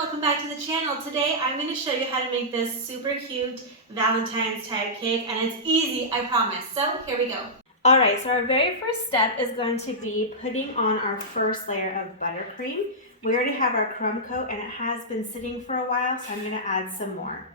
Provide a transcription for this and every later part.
welcome back to the channel. Today I'm going to show you how to make this super cute Valentine's type cake, and it's easy, I promise. So here we go. Alright, so our very first step is going to be putting on our first layer of buttercream. We already have our crumb coat and it has been sitting for a while, so I'm going to add some more.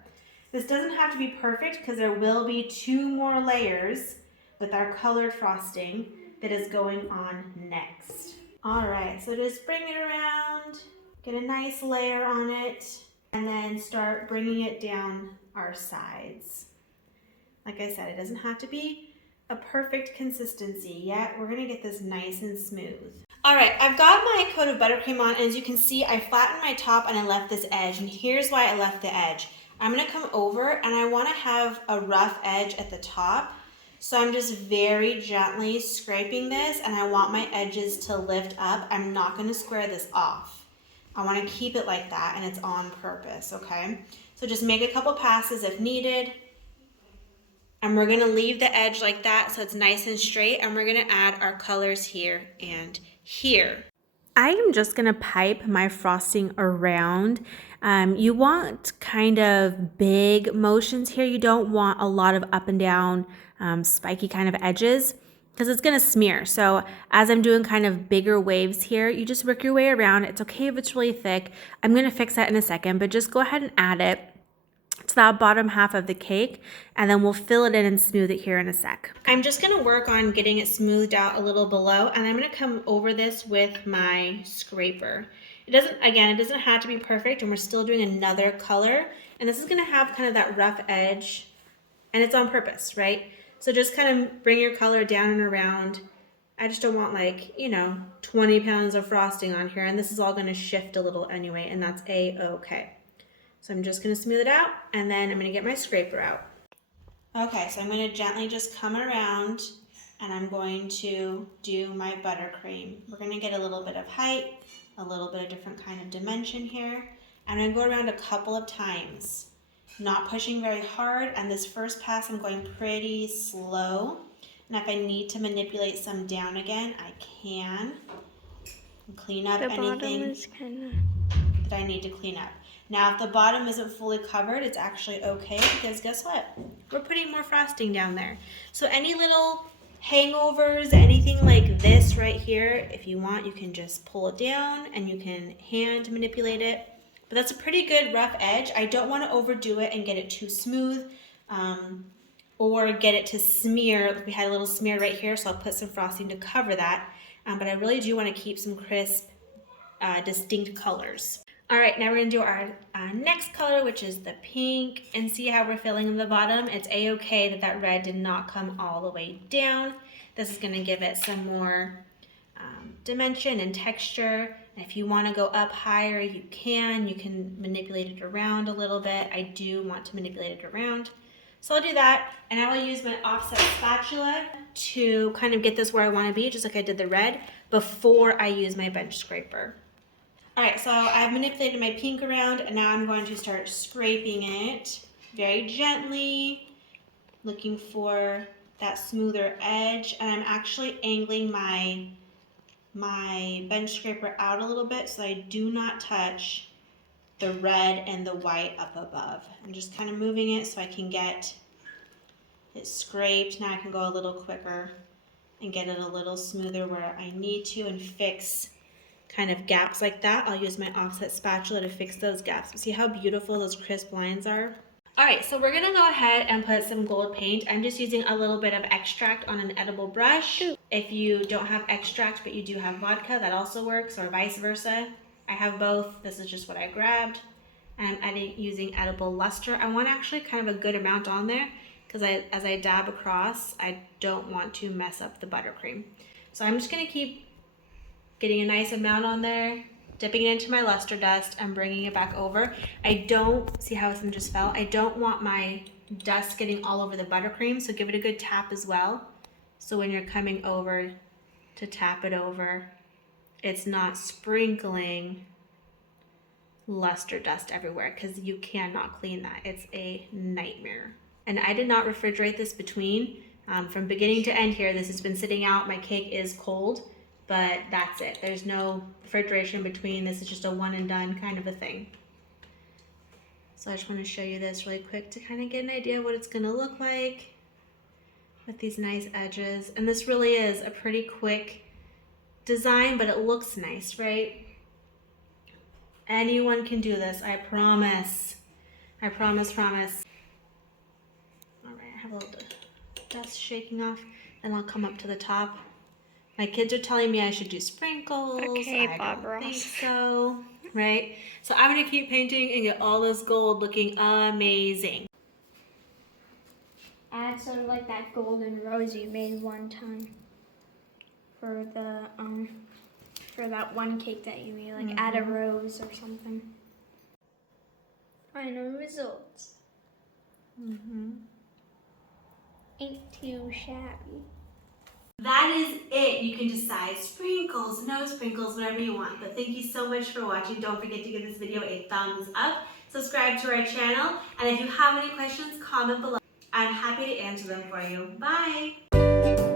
This doesn't have to be perfect because there will be 2 more layers with our colored frosting that is going on next. Alright, so just bring it around. Get a nice layer on it, and then start bringing it down our sides. Like I said, it doesn't have to be a perfect consistency yet. We're gonna get this nice and smooth. All right, I've got my coat of buttercream on, and as you can see, I flattened my top and I left this edge, and here's why I left the edge. I'm gonna come over, and I wanna have a rough edge at the top. So I'm just very gently scraping this, and I want my edges to lift up. I'm not gonna square this off. I want to keep it like that, and it's on purpose, okay? So just make a couple passes if needed, and we're going to leave the edge like that so it's nice and straight, and we're going to add our colors here and here. I am just going to pipe my frosting around. You want kind of big motions here. You don't want a lot of up and down spiky kind of edges, because it's going to smear. So as I'm doing kind of bigger waves here, you just work your way around. It's okay if it's really thick. I'm going to fix that in a second, but just go ahead and add it to that bottom half of the cake, and then we'll fill it in and smooth it here in a sec. I'm just going to work on getting it smoothed out a little below, and I'm going to come over this with my scraper. It doesn't have to be perfect, and we're still doing another color, and this is going to have kind of that rough edge, and it's on purpose, right? So just kind of bring your color down and around. I just don't want 20 pounds of frosting on here, and this is all going to shift a little anyway, and that's a-okay. So I'm just going to smooth it out, and then I'm going to get my scraper out. Okay, so I'm going to gently just come around, and I'm going to do my buttercream. We're going to get a little bit of height, a little bit of different kind of dimension here. I'm going to go around a couple of times. Not pushing very hard, and this first pass I'm going pretty slow, and if I need to manipulate some down again, I can. And clean up anything that I need to clean up. Now if the bottom isn't fully covered, it's actually okay, because guess what? We're putting more frosting down there. So any little hangovers, anything like this right here, if you want, you can just pull it down and you can hand manipulate it. But that's a pretty good rough edge. I don't want to overdo it and get it too smooth or get it to smear. We had a little smear right here, so I'll put some frosting to cover that. But I really do want to keep some crisp, distinct colors. All right, now we're going to do our next color, which is the pink, and see how we're filling in the bottom. It's a-okay that that red did not come all the way down. This is going to give it some more dimension and texture. If you want to go up higher, you can manipulate it around a little bit. I do want to manipulate it around. So I'll do that, and I will use my offset spatula to kind of get this where I want to be, just like I did the red, before I use my bench scraper. All right, so I've manipulated my pink around, and now I'm going to start scraping it very gently, looking for that smoother edge, and I'm actually angling my bench scraper out a little bit so I do not touch the red and the white up above. I'm just kind of moving it so I can get it scraped. Now I can go a little quicker and get it a little smoother where I need to, and fix kind of gaps like that. I'll use my offset spatula to fix those gaps. See how beautiful those crisp lines are? All right, so we're gonna go ahead and put some gold paint. I'm just using a little bit of extract on an edible brush. If you don't have extract but you do have vodka, that also works, or vice versa. I have both. This is just what I grabbed. And I'm using edible luster. I want actually kind of a good amount on there, because as I dab across, I don't want to mess up the buttercream. So I'm just gonna keep getting a nice amount on there, dipping it into my luster dust and bringing it back over. I don't, see how some just fell? I don't want my dust getting all over the buttercream, so give it a good tap as well. So when you're coming over to tap it over, it's not sprinkling luster dust everywhere, because you cannot clean that. It's a nightmare. And I did not refrigerate this between. From beginning to end here, this has been sitting out. My cake is cold, but that's it. There's no refrigeration between. This is just a one and done kind of a thing. So I just want to show you this really quick to kind of get an idea of what it's going to look like with these nice edges. And this really is a pretty quick design, but it looks nice, right? Anyone can do this, I promise. I promise, promise. All right, I have a little dust shaking off, and I'll come up to the top. My kids are telling me I should do sprinkles. Okay, I Bob don't Ross. think so, right? So I'm gonna keep painting and get all this gold looking amazing. Add sort of like that golden rose you made one time for the for that one cake that you made, like add a rose or something. Final results. Ain't too shabby. That is it. You can decide sprinkles, no sprinkles, whatever you want. But thank you so much for watching. Don't forget to give this video a thumbs up, subscribe to our channel, and if you have any questions, comment below. I'm happy to answer them for you. Bye!